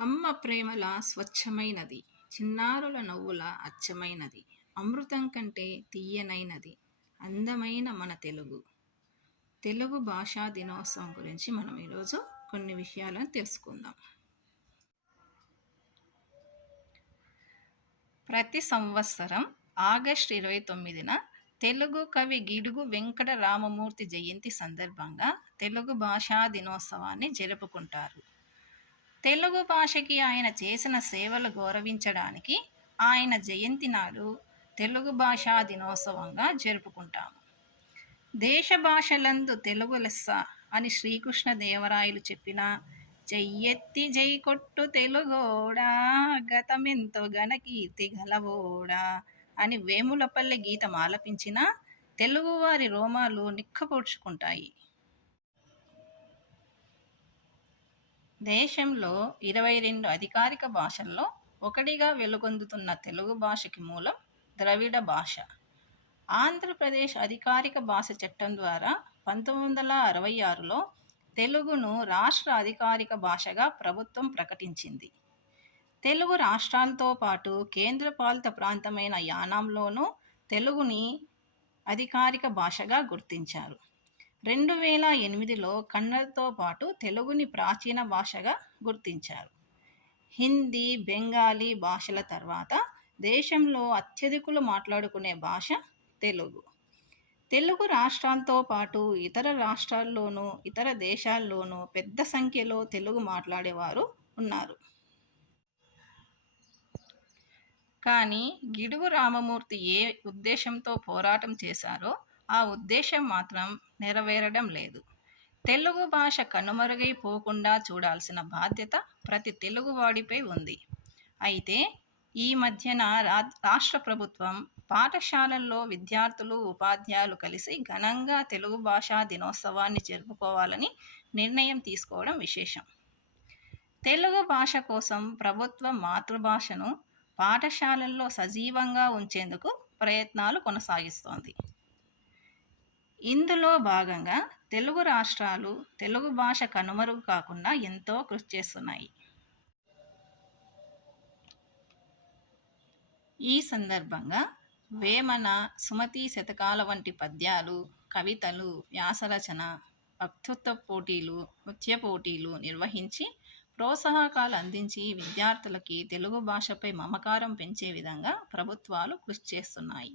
అమ్మ ప్రేమల స్వచ్ఛమైనది చిన్నారుల నవ్వుల అచ్చమైనది అమృతం కంటే తీయనైనది అందమైన మన తెలుగు. తెలుగు భాషా దినోత్సవం గురించి మనం ఈరోజు కొన్ని విషయాలను తెలుసుకుందాం. ప్రతి సంవత్సరం ఆగస్టు ఇరవై తొమ్మిదిన తెలుగు కవి గిడుగు వెంకట రామమూర్తి జయంతి సందర్భంగా తెలుగు భాషా దినోత్సవాన్ని జరుపుకుంటారు. తెలుగు భాషకి ఆయన చేసిన సేవలు గౌరవించడానికి ఆయన జయంతి నాడు తెలుగు భాషా దినోత్సవంగా జరుపుకుంటాము. దేశ భాషలందు తెలుగు లెస్స అని శ్రీకృష్ణదేవరాయలు చెప్పిన చెయ్యెత్తి జై కొట్టు తెలుగోడా గతమెంతో గణకీర్తి గలవోడా అని వేములపల్లె గీతం ఆలపించిన తెలుగువారి రోమాలు నిక్కపొడుచుకుంటాయి దేశంలో ఇరవై రెండు అధికారిక భాషల్లో ఒకటిగా వెలుగొందుతున్న తెలుగు భాషకి మూలం ద్రవిడ భాష. ఆంధ్రప్రదేశ్ అధికారిక భాష చట్టం ద్వారా పంతొమ్మిది వందల అరవై ఆరులో తెలుగును రాష్ట్ర అధికారిక భాషగా ప్రభుత్వం ప్రకటించింది. తెలుగు రాష్ట్రాలతో పాటు కేంద్రపాలిత ప్రాంతమైన యానాంలోనూ తెలుగుని అధికారిక భాషగా గుర్తించారు. రెండు వేల ఎనిమిదిలో కన్నడతో పాటు తెలుగుని ప్రాచీన భాషగా గుర్తించారు. హిందీ బెంగాలీ భాషల తర్వాత దేశంలో అత్యధికులు మాట్లాడుకునే భాష తెలుగు. తెలుగు రాష్ట్రాలతో పాటు ఇతర రాష్ట్రాల్లోనూ ఇతర దేశాల్లోనూ పెద్ద సంఖ్యలో తెలుగు మాట్లాడేవారు ఉన్నారు. కానీ గిడుగు రామమూర్తి ఏ ఉద్దేశంతో పోరాటం చేశారో ఆ ఉద్దేశం మాత్రం నెరవేరడం లేదు. తెలుగు భాష కనుమరుగైపోకుండా చూడాల్సిన బాధ్యత ప్రతి తెలుగువాడిపై ఉంది. అయితే ఈ మధ్యన రా రాష్ట్ర ప్రభుత్వం పాఠశాలల్లో విద్యార్థులు ఉపాధ్యాయులు కలిసి ఘనంగా తెలుగు భాషా దినోత్సవాన్ని జరుపుకోవాలని నిర్ణయం తీసుకోవడం విశేషం. తెలుగు భాష కోసం ప్రభుత్వం మాతృభాషను పాఠశాలల్లో సజీవంగా ఉంచేందుకు ప్రయత్నాలు కొనసాగిస్తోంది. ఇందులో భాగంగా తెలుగు రాష్ట్రాలు తెలుగు భాష కనుమరుగు కాకుండా ఎంతో కృషి చేస్తున్నాయి. ఈ సందర్భంగా వేమన సుమతి శతకాల వంటి పద్యాలు కవితలు వ్యాసరచన వక్తృత్వ పోటీలు నృత్య పోటీలు నిర్వహించి ప్రోత్సాహకాలు అందించి విద్యార్థులకి తెలుగు భాషపై మమకారం పెంచే విధంగా ప్రభుత్వాలు కృషి చేస్తున్నాయి.